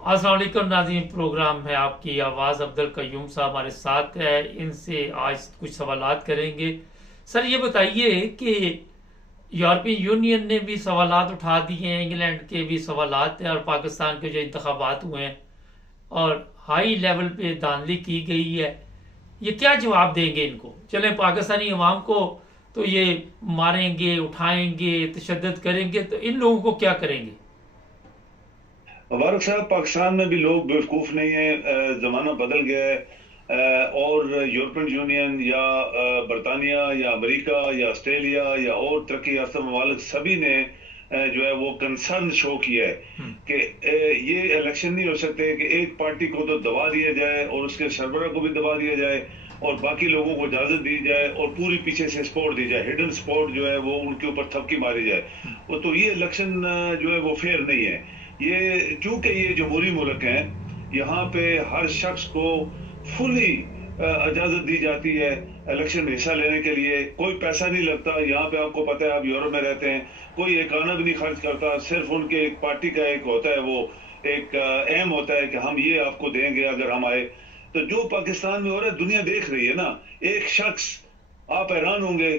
अस्सलाम वालेकुम नाज़रीन, प्रोग्राम है आपकी आवाज़। अब्दुल कयूम साहब हमारे साथ है, इनसे आज कुछ सवालात करेंगे। सर ये बताइए कि यूरोपियन यूनियन ने भी सवालात उठा दिए हैं, इंग्लैंड के भी सवालात हैं, और पाकिस्तान के जो इंतखाबात हुए हैं और हाई लेवल पे धांधली की गई है, ये क्या जवाब देंगे इनको? चले पाकिस्तानी अवाम को तो ये मारेंगे, उठाएंगे, तशद्दुद करेंगे, तो इन लोगों को क्या करेंगे? मुबारक साहब, पाकिस्तान में भी लोग बेवकूफ़ नहीं है। ज़माना बदल गया है। और यूरोपियन यूनियन या बरतानिया या अमेरिका या ऑस्ट्रेलिया या और तरक्की याफ्ता ममालिक सभी ने जो है वो कंसर्न शो किया है कि ये इलेक्शन नहीं हो सकते कि एक पार्टी को तो दबा दिया जाए और उसके सरबराह को भी दबा दिया जाए और बाकी लोगों को इजाजत दी जाए और पूरी पीछे से सपोर्ट दी जाए, हिडन सपोर्ट जो है वो उनके ऊपर थपकी मारी जाए। वो तो ये इलेक्शन जो है वो फेयर नहीं है। ये चूंकि ये जमहूरी मुल्क हैं, यहाँ पे हर शख्स को फुली इजाजत दी जाती है इलेक्शन में हिस्सा लेने के लिए। कोई पैसा नहीं लगता। यहाँ पे आपको पता है, आप यूरोप में रहते हैं, कोई एक आना भी नहीं खर्च करता। सिर्फ उनके एक पार्टी का एक होता है, वो एक एम होता है कि हम ये आपको देंगे अगर हम आए। तो जो पाकिस्तान में हो रहा है दुनिया देख रही है ना। एक शख्स, आप हैरान होंगे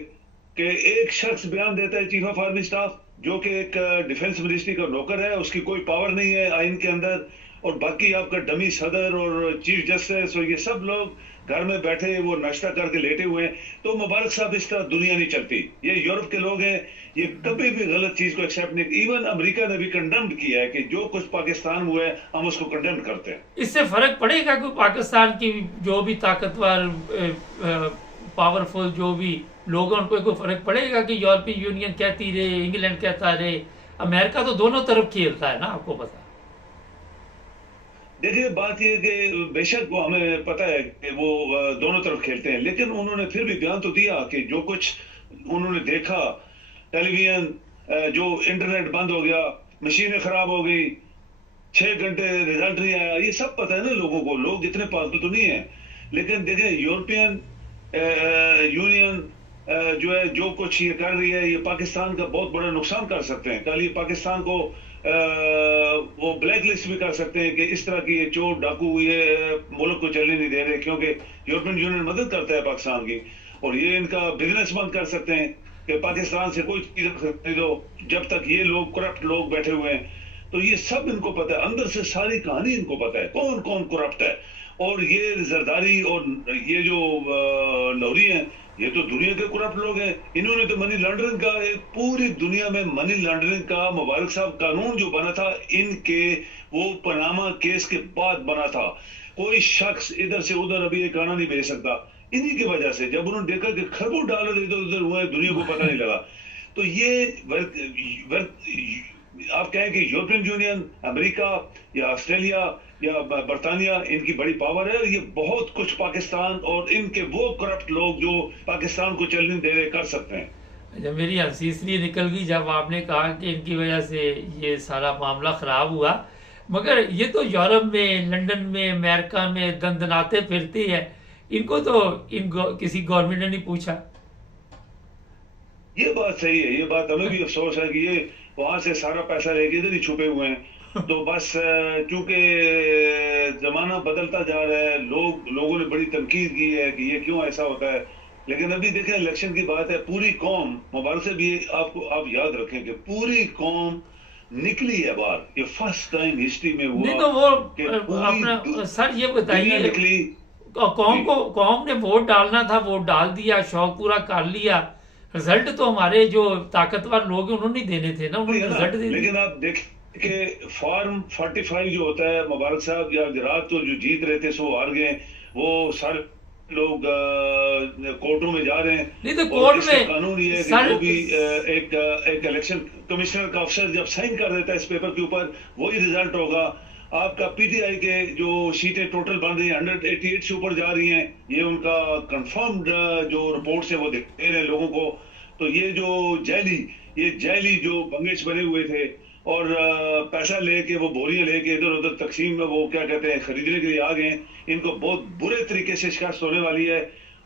कि एक शख्स बयान देता है, चीफ ऑफ आर्मी स्टाफ, जो कि एक डिफेंस मिनिस्ट्री का नौकर है, उसकी कोई पावर नहीं है आइन के अंदर, और बाकी आपका डमी सदर और चीफ जस्टिस और ये सब लोग घर में बैठे वो नाश्ता करके लेटे हुए हैं। तो मुबारक साहब, इस तरह दुनिया नहीं चलती। ये यूरोप के लोग हैं, ये कभी भी गलत चीज को एक्सेप्ट नहीं। इवन अमेरिका ने भी कंडेम किया है कि जो कुछ पाकिस्तान हुआ है हम उसको कंडेम करते हैं। इससे फर्क पड़ेगा कि पाकिस्तान की जो भी ताकतवर पावरफुल जो भी लोग हैं उनको कोई फर्क पड़ेगा कि यूरोपीय यूनियन कहती रहे, इंग्लैंड कहता रहे? अमेरिका तो दोनों तरफ खेलता है ना, आपको पता। देखिए, बात ये कि बेशक वो हमें पता है कि वो दोनों तरफ खेलते हैं, लेकिन उन्होंने फिर भी बयान तो दिया कि जो कुछ उन्होंने देखा, टेलीविजन, जो इंटरनेट बंद हो गया, मशीनें खराब हो गई, 6 घंटे रिजल्ट नहीं आया, ये सब पता है ना लोगों को। लोग इतने पागल तो नहीं है। लेकिन देखें, यूरोपियन यूनियन जो है जो कुछ ये कर रही है, ये पाकिस्तान का बहुत बड़ा नुकसान कर सकते हैं। कल ये पाकिस्तान को वो ब्लैक लिस्ट भी कर सकते हैं कि इस तरह की ये चोर डाकू ये मुल्क को चलने नहीं दे रहे, क्योंकि यूरोपियन यूनियन मदद करता है पाकिस्तान की। और ये इनका बिजनेस बंद कर सकते हैं कि पाकिस्तान से कोई चीज खरीदो जब तक ये लोग करप्ट लोग बैठे हुए हैं। तो ये सब इनको पता है, अंदर से सारी कहानी इनको पता है कौन कौन करप्ट है। और ये जरदारी और ये जो लौरी हैं, ये तो दुनिया के करप्ट लोग हैं। इन्होंने तो मनी लॉन्ड्रिंग का, एक पूरी दुनिया में मनी लॉन्ड्रिंग का मुबारक साहब कानून जो बना था इनके, वो पनामा केस के बाद बना था। कोई शख्स इधर से उधर अभी एक आना नहीं भेज सकता इन्हीं की वजह से। जब उन्होंने देखा कि खरबों डॉलर इधर उधर हुआ है, दुनिया को पता नहीं लगा। तो ये आप कहें कि यूरोपियन यूनियन, अमेरिका या ऑस्ट्रेलिया या बरतानिया, इनकी बड़ी पावर है। ये बहुत कुछ पाकिस्तान और इनके वो करप्ट लोग जो पाकिस्तान को चलने दे रहे कर सकते हैं। जब मेरी हंसी इसलिए निकल गई जब आपने कहा कि इनकी वजह से ये सारा मामला खराब हुआ, मगर ये तो यूरोप में, लंदन में, अमेरिका में दंदनाते फिरती है। इनको तो किसी गवर्नमेंट ने नहीं पूछा। ये बात सही है। ये बात हमें भी अफसोस है कि ये वहां से सारा पैसा लेके इधर ही छुपे हुए हैं। तो बस चूंकि जमाना बदलता जा रहा है, लोगों ने बड़ी तनकीद की है कि ये क्यों ऐसा होता है। लेकिन अभी देखें, इलेक्शन की बात है, पूरी कौम, मुबारक से भी आपको आप याद रखें कि पूरी कौम निकली है बाहर। ये फर्स्ट टाइम हिस्ट्री में हुआ नहीं तो वो कि अपना सर ये दुनिया बताइए, निकली। कौम ने वोट डालना था, वोट डाल दिया, शौक पूरा कर लिया। रिजल्ट तो हमारे जो ताकतवर लोग हैं उन्होंने देने थे ना, उन्होंने रिजल्ट दे दिया। लेकिन आप देखें कि फॉर्म 45 जो होता है, मुबारक साहब या गुजरात तो जो जीत रहे थे सो हार गए। वो सारे लोग कोर्टों में जा रहे हैं। नहीं तो और कोर्ट इसका में कानून ये है कि सर जो भी एक इलेक्शन कमिश्नर का अफसर जब साइन कर देता है इस पेपर के ऊपर, वही रिजल्ट होगा। आपका पीटीआई के जो सीटें टोटल बन रही हैं 188 से ऊपर जा रही हैं, ये उनका कंफर्म्ड जो रिपोर्ट है वो दे रहे हैं लोगों को। तो ये जाली जो बंगेश बने हुए थे और पैसा लेके, वो बोरियां लेके इधर उधर तकसीम में, वो क्या कहते हैं, खरीदने के लिए आ गए। इनको बहुत बुरे तरीके से शिकस्त होने वाली है।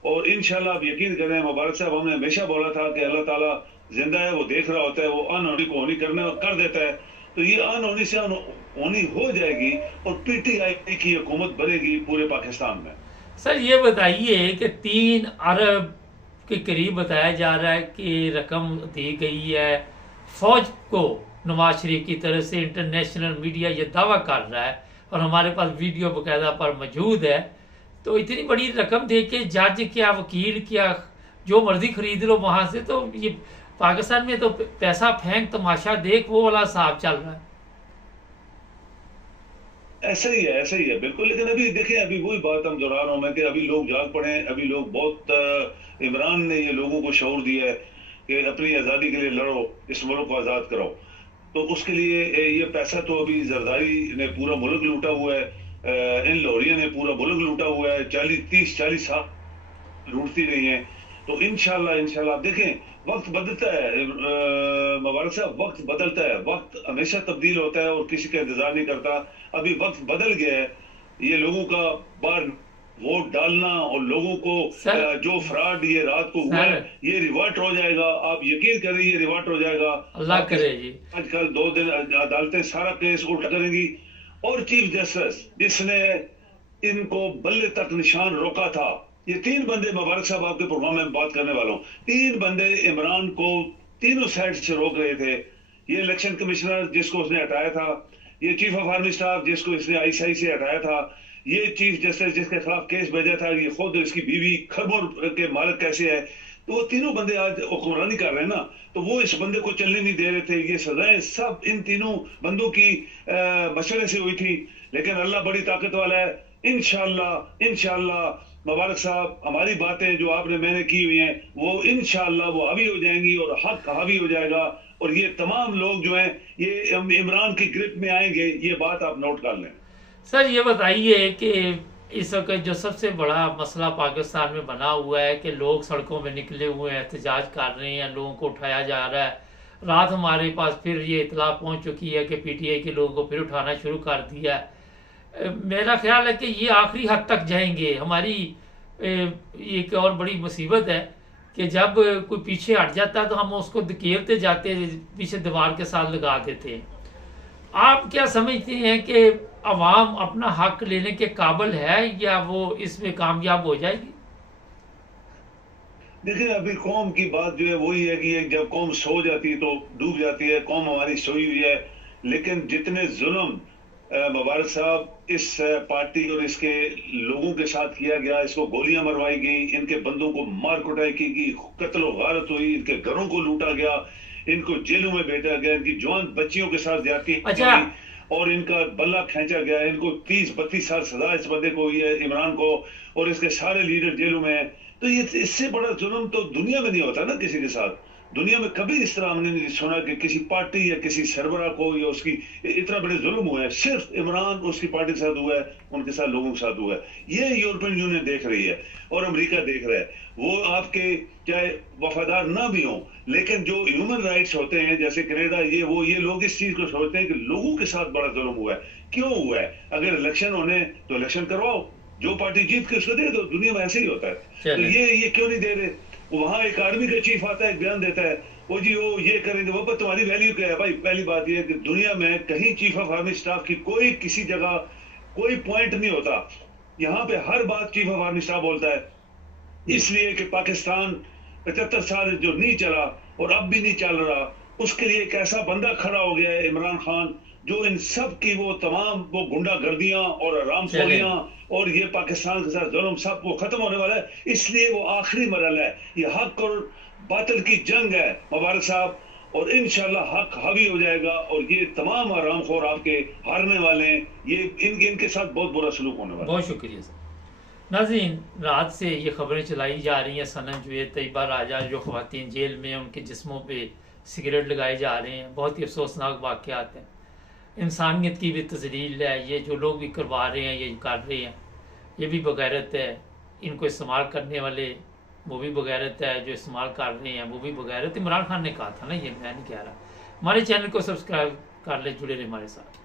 और इंशाल्लाह आप यकीन करें, मुबारक साहब, हमने हमेशा बोला था कि अल्लाह ताला जिंदा है, वो देख रहा होता है, वो अनहोनी को होनी करना कर देता है। तो ये अनहोनी से अनहोनी हो जाएगी और पीटीआई की हुकूमत बनेगी पूरे पाकिस्तान में। सर ये बताइए कि 3 अरब के करीब बताया जा रहा है कि रकम दी गई है फौज को नवाज शरीफ की तरफ से। इंटरनेशनल मीडिया ये दावा कर रहा है और हमारे पास वीडियो बकायदा पर मौजूद है। तो इतनी बड़ी रकम दे के जज क्या, वकील क्या, जो मर्जी खरीद लो वहां से, तो ये पाकिस्तान में तो पैसा फेंक तमाशा देख वो वाला हिसाब चल रहा है। ऐसा ही है, ऐसा ही है, बिल्कुल। लेकिन अभी देखिए, अभी वही बात हम दोहरा रहा हूं मैं कि अभी लोग जाग पड़े हैं, अभी लोग बहुत इमरान ने ये लोगों को शऊर दिया है कि अपनी आज़ादी के लिए लड़ो, इस मुल्क को आज़ाद कराओ। तो उसके लिए ये पैसा तो अभी जरदारी ने पूरा मुल्क लूटा हुआ है, इन लोहरिया ने पूरा मुल्क लूटा हुआ है, 30-40 साल लूटती रही है। तो इंशाल्लाह इंशाल्लाह आप देखें, वक्त बदलता है मुबारक साहब, वक्त बदलता है, वक्त हमेशा तब्दील होता है और किसी का इंतजार नहीं करता। अभी वक्त बदल गया है, ये लोगों का बार वोट डालना और लोगों को जो फ्रॉड ये रात को हुआ है ये रिवर्ट हो जाएगा। आप यकीन करें, ये रिवर्ट हो जाएगा, अल्लाह करे जी। आजकल 2 दिन अदालतें सारा केस उल्टा करेंगी और चीफ जस्टिस जिसने इनको बल्ले तक निशान रोका था, ये 3 बंदे, मुबारक साहब आपके प्रोग्राम में बात करने वाला हूं, 3 बंदे इमरान को तीनों साइड से रोक रहे थे। ये इलेक्शन कमिश्नर जिसको उसने हटाया था, ये चीफ ऑफ आर्मी स्टाफ जिसको इसने आईसीआई से हटाया था, ये चीफ जस्टिस जिसके खिलाफ केस भेजा था, ये खुद इसकी बीवी खरबों के मालिक कैसे है। तो वो तीनों बंदे आज हुक्मरानी कर रहे हैं ना, तो वो इस बंदे को चलने नहीं दे रहे थे। ये सजाएं सब इन तीनों बंदों की मशवरे से हुई थी। लेकिन अल्लाह बड़ी ताकत वाला है, इंशाल्लाह इंशाल्लाह मुबारक साहब, हमारी बातें जो आपने मैंने की हुई हैं वो इंशाल्लाह वो हावी हो जाएंगी और हक हावी हो जाएगा और ये तमाम लोग जो हैं ये इमरान की ग्रिप में आएंगे। ये बात आप नोट कर लें। सर ये बताइए कि इस वक्त जो सबसे बड़ा मसला पाकिस्तान में बना हुआ है कि लोग सड़कों में निकले हुए हैं, एहतजाज कर रहे हैं, लोगों को उठाया जा रहा है। रात हमारे पास फिर ये इतला पहुंच चुकी है कि पीटीआई के लोगों को फिर उठाना शुरू कर दिया है। मेरा ख्याल है कि ये आखिरी हद तक जाएंगे। हमारी एक और बड़ी मुसीबत है कि जब कोई पीछे हट जाता है तो हम उसको धकेलते जाते, पीछे दीवार के साथ लगा देते हैं। आप क्या समझते हैं कि अवाम अपना हक लेने के काबिल है या वो इसमें कामयाब हो जाएगी? देखिए, अभी कौम की बात जो है वही है कि जब कौम सो जाती है तो डूब जाती है। कौम हमारी सोई हुई है, लेकिन जितने जुल्म मुबारक साहब इस पार्टी और इसके लोगों के साथ किया गया, इसको गोलियां मरवाई गई, इनके बंदों को मार कुटाई की गई, कत्ल गारत हुई, इनके घरों को लूटा गया, इनको जेलों में भेजा गया, इनकी जवान बच्चियों के साथ ज्यादती और इनका बल्ला खींचा गया। इनको 30-32 साल सजा इस बंदे को हुई है, इमरान को, और इसके सारे लीडर जेलों में हैं। तो ये इससे बड़ा जुल्म तो दुनिया में नहीं होता ना किसी के साथ। दुनिया में कभी इस तरह हमने नहीं सुना कि किसी पार्टी या किसी सरबरा को या उसकी इतना बड़े जुल्म हुए हैं। सिर्फ इमरान उसकी पार्टी के साथ हुआ है, उनके साथ लोगों के साथ हुआ है। ये यूरोपियन यूनियन देख रही है और अमेरिका देख रहा है। वो आपके चाहे वफादार ना भी हो, लेकिन जो ह्यूमन राइट्स होते हैं जैसे कनाडा, ये लोग इस चीज को सोचते हैं कि लोगों के साथ बड़ा जुल्म हुआ है। क्यों हुआ है? अगर इलेक्शन होने तो इलेक्शन करवाओ, जो पार्टी जीत के उसको दे दो। दुनिया में ऐसे ही होता है। तो ये क्यों नहीं दे रहे? वहां एक आर्मी का चीफ आता है, बयान देता है, वो जी वो ये करेंगे, वो पर तुम्हारी वैल्यू क्या है भाई? पहली बात ये है कि दुनिया में कहीं चीफ ऑफ आर्मी स्टाफ की कोई किसी जगह कोई पॉइंट नहीं होता। यहाँ पे हर बात चीफ ऑफ आर्मी स्टाफ बोलता है, इसलिए कि पाकिस्तान 75 साल जो नहीं चला और अब भी नहीं चल रहा, उसके लिए एक ऐसा बंदा खड़ा हो गया है, इमरान खान, जो इन सब की वो तमाम वो गुंडागर्दियां और आरामखोरियां और ये पाकिस्तान के साथ जुल्म सब वो खत्म होने वाला है। इसलिए वो आखिरी मरहला है, ये हक और बातिल की जंग है मुबारक साहब, और इंशाल्लाह हक हावी हो जाएगा और ये तमाम आरामखोर आपके हारने वाले हैं। ये इनके साथ बहुत बुरा सलूक होने वाला है। बहुत शुक्रिया सर। नाज़रीन, रात से ये खबरें चलाई जा रही हैं, सनम जुवैद, तैयबा राजा जो ख़वातीन जेल में, उनके जिस्मों पे सिगरेट लगाए जा रहे हैं। बहुत ही अफसोसनाक वाक़यात हैं, इंसानियत की भी तज़लील है। ये जो लोग भी करवा रहे हैं, ये कर रहे हैं, ये भी बगैरत है। इनको इस्तेमाल करने वाले वो भी बगैरत है, जो इस्तेमाल कर रहे हैं वो भी बगैरत। इमरान खान ने कहा था ना, ये मैं नहीं कह रहा। हमारे चैनल को सब्सक्राइब कर ले, जुड़े रहे हमारे साथ।